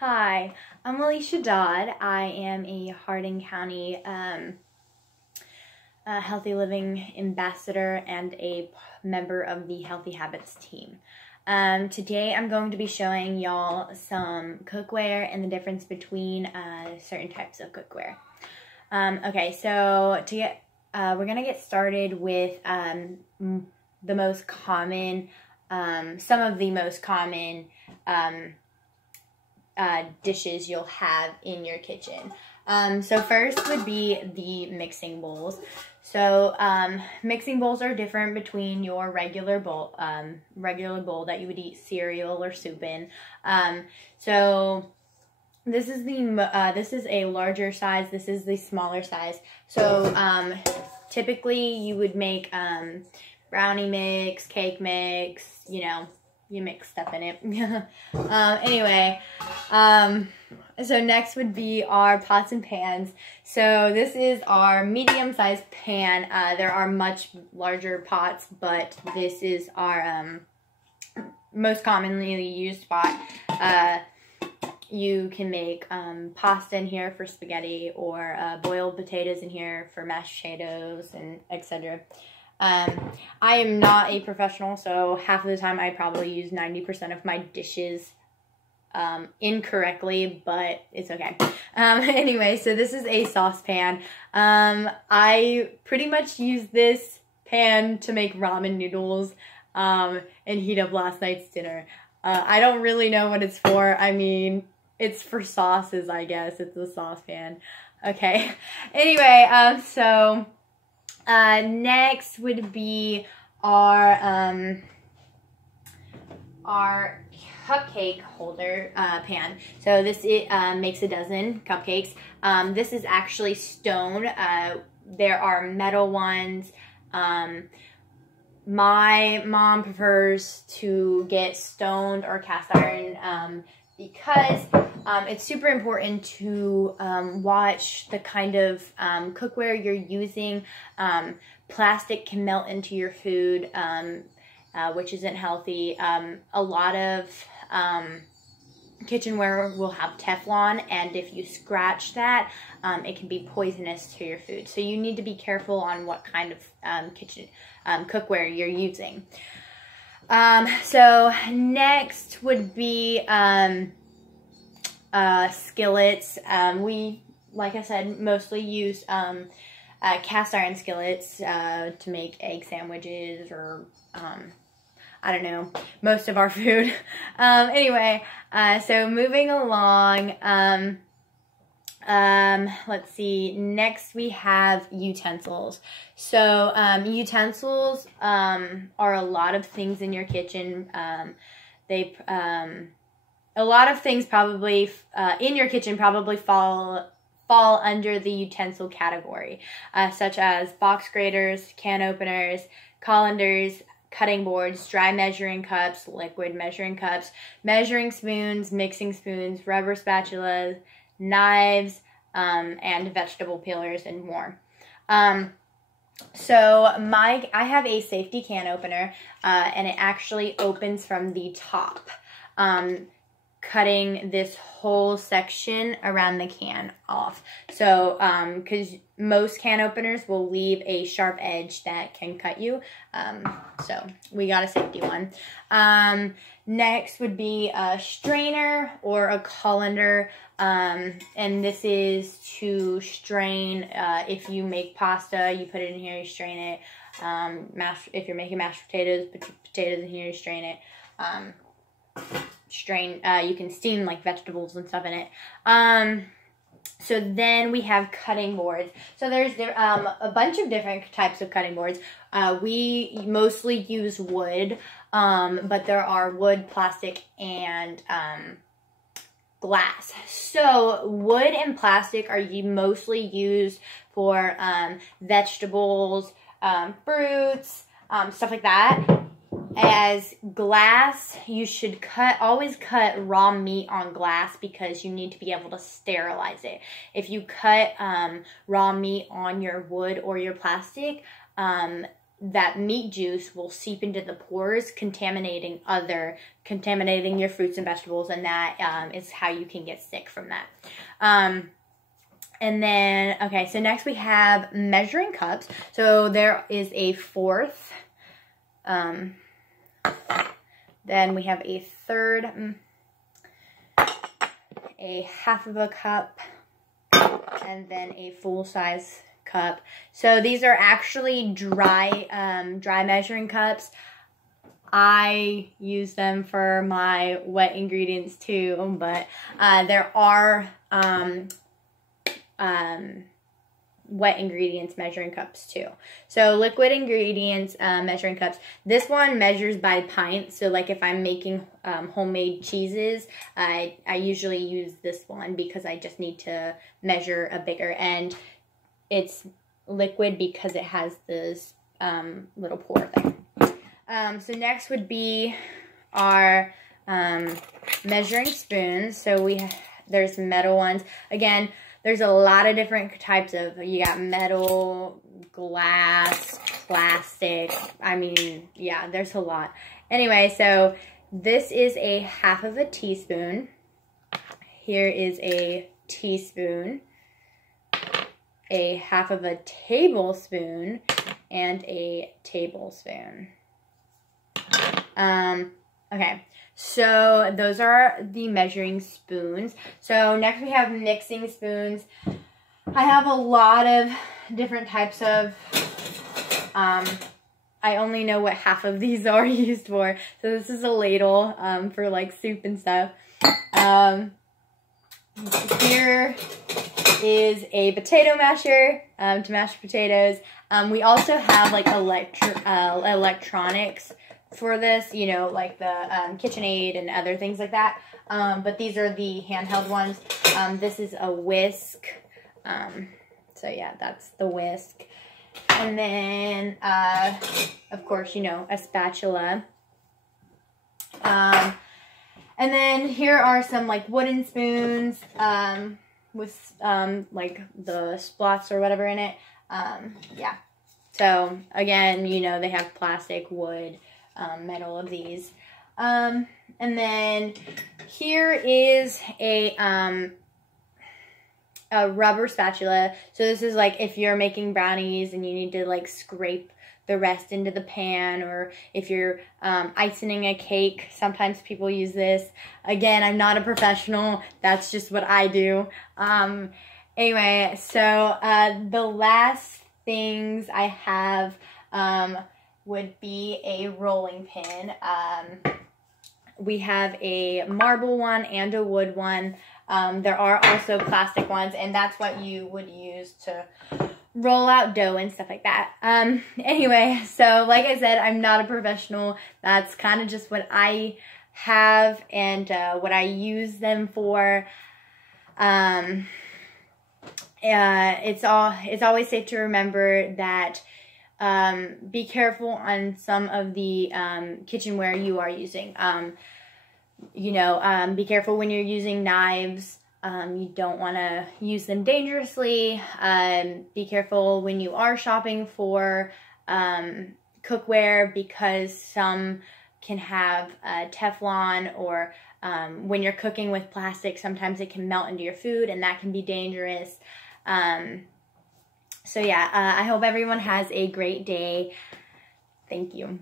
Hi, I'm Alicia Dodd. I am a Hardin County Healthy Living Ambassador and a member of the Healthy Habits team. Today I'm going to be showing y'all some cookware and the difference between certain types of cookware. Okay, so we're gonna get started with the most common, some of the most common dishes you'll have in your kitchen. So first would be the mixing bowls. So mixing bowls are different between your regular bowl that you would eat cereal or soup in. So this is a larger size. This is the smaller size. So typically you would make brownie mix, cake mix, you mix stuff in it. Anyway, so next would be our pots and pans. So this is our medium-sized pan. There are much larger pots, but this is our most commonly used pot. You can make pasta in here for spaghetti, or boiled potatoes in here for mashed potatoes, and etc. I am not a professional, so half of the time I probably use 90% of my dishes incorrectly, but it's okay. Anyway, so this is a saucepan. I pretty much use this pan to make ramen noodles and heat up last night's dinner. I don't really know what it's for. I mean, it's for sauces, I guess. It's a saucepan. Okay. Anyway, so next would be our cupcake holder pan. So this makes a dozen cupcakes. This is actually stone. There are metal ones. My mom prefers to get stoned or cast iron because it's super important to watch the kind of cookware you're using. Plastic can melt into your food, which isn't healthy. A lot of kitchenware will have Teflon, and if you scratch that, it can be poisonous to your food. So you need to be careful on what kind of cookware you're using. So next would be skillets. We, like I said, mostly use cast iron skillets to make egg sandwiches, or I don't know, most of our food. Anyway, so moving along, let's see, next we have utensils. So utensils are a lot of things in your kitchen. A lot of things probably in your kitchen probably fall under the utensil category, such as box graters, can openers, colanders, cutting boards, dry measuring cups, liquid measuring cups, measuring spoons, mixing spoons, rubber spatulas, knives, and vegetable peelers, and more. So I have a safety can opener, and it actually opens from the top, cutting this whole section around the can off. So, because most can openers will leave a sharp edge that can cut you. So we got a safety one. Next would be a strainer or a colander. And this is to strain, if you make pasta, you put it in here, you strain it. If you're making mashed potatoes, put your potatoes in here, you strain it. You can steam like vegetables and stuff in it. So then we have cutting boards. So there's a bunch of different types of cutting boards. We mostly use wood, but there are wood, plastic, and glass. So wood and plastic are mostly used for vegetables, fruits, stuff like that. As glass, you should always cut raw meat on glass, because you need to be able to sterilize it. If you cut raw meat on your wood or your plastic, that meat juice will seep into the pores, contaminating your fruits and vegetables, and that is how you can get sick from that. And then, okay, so next we have measuring cups. So there is a fourth, then we have a third, a half of a cup, and then a full-size cup. So these are actually dry measuring cups. I use them for my wet ingredients too, but there are wet ingredients measuring cups too. So liquid ingredients measuring cups. This one measures by pints. So like if I'm making homemade cheeses, I usually use this one because I just need to measure a bigger, and it's liquid because it has this little pour thing. So next would be our measuring spoons. So there's metal ones. Again, there's a lot of different types of, you got metal, glass, plastic. I mean, yeah, there's a lot. Anyway, so this is a half of a teaspoon. Here is a teaspoon, a half of a tablespoon, and a tablespoon. Okay. So those are the measuring spoons. So next we have mixing spoons. I have a lot of different types of, I only know what half of these are used for. So this is a ladle for like soup and stuff. Here is a potato masher to mash potatoes. We also have like electronics for this, you know, like the KitchenAid and other things like that. But these are the handheld ones. This is a whisk. So yeah, that's the whisk. And then, of course, you know, a spatula. And then here are some like wooden spoons with like the splots or whatever in it. Yeah. So again, you know, they have plastic, wood, metal of these. And then here is a rubber spatula. So this is like if you're making brownies and you need to like scrape the rest into the pan, or if you're icing a cake, sometimes people use this. Again, I'm not a professional. That's just what I do. Anyway, so the last things I have would be a rolling pin. We have a marble one and a wood one. There are also plastic ones, and that's what you would use to roll out dough and stuff like that. Anyway, so like I said, I'm not a professional. That's kind of just what I have and what I use them for. It's always safe to remember that be careful on some of the kitchenware you are using. You know, be careful when you're using knives. You don't want to use them dangerously. Be careful when you are shopping for cookware, because some can have Teflon, or when you're cooking with plastic, sometimes it can melt into your food, and that can be dangerous. So yeah, I hope everyone has a great day. Thank you.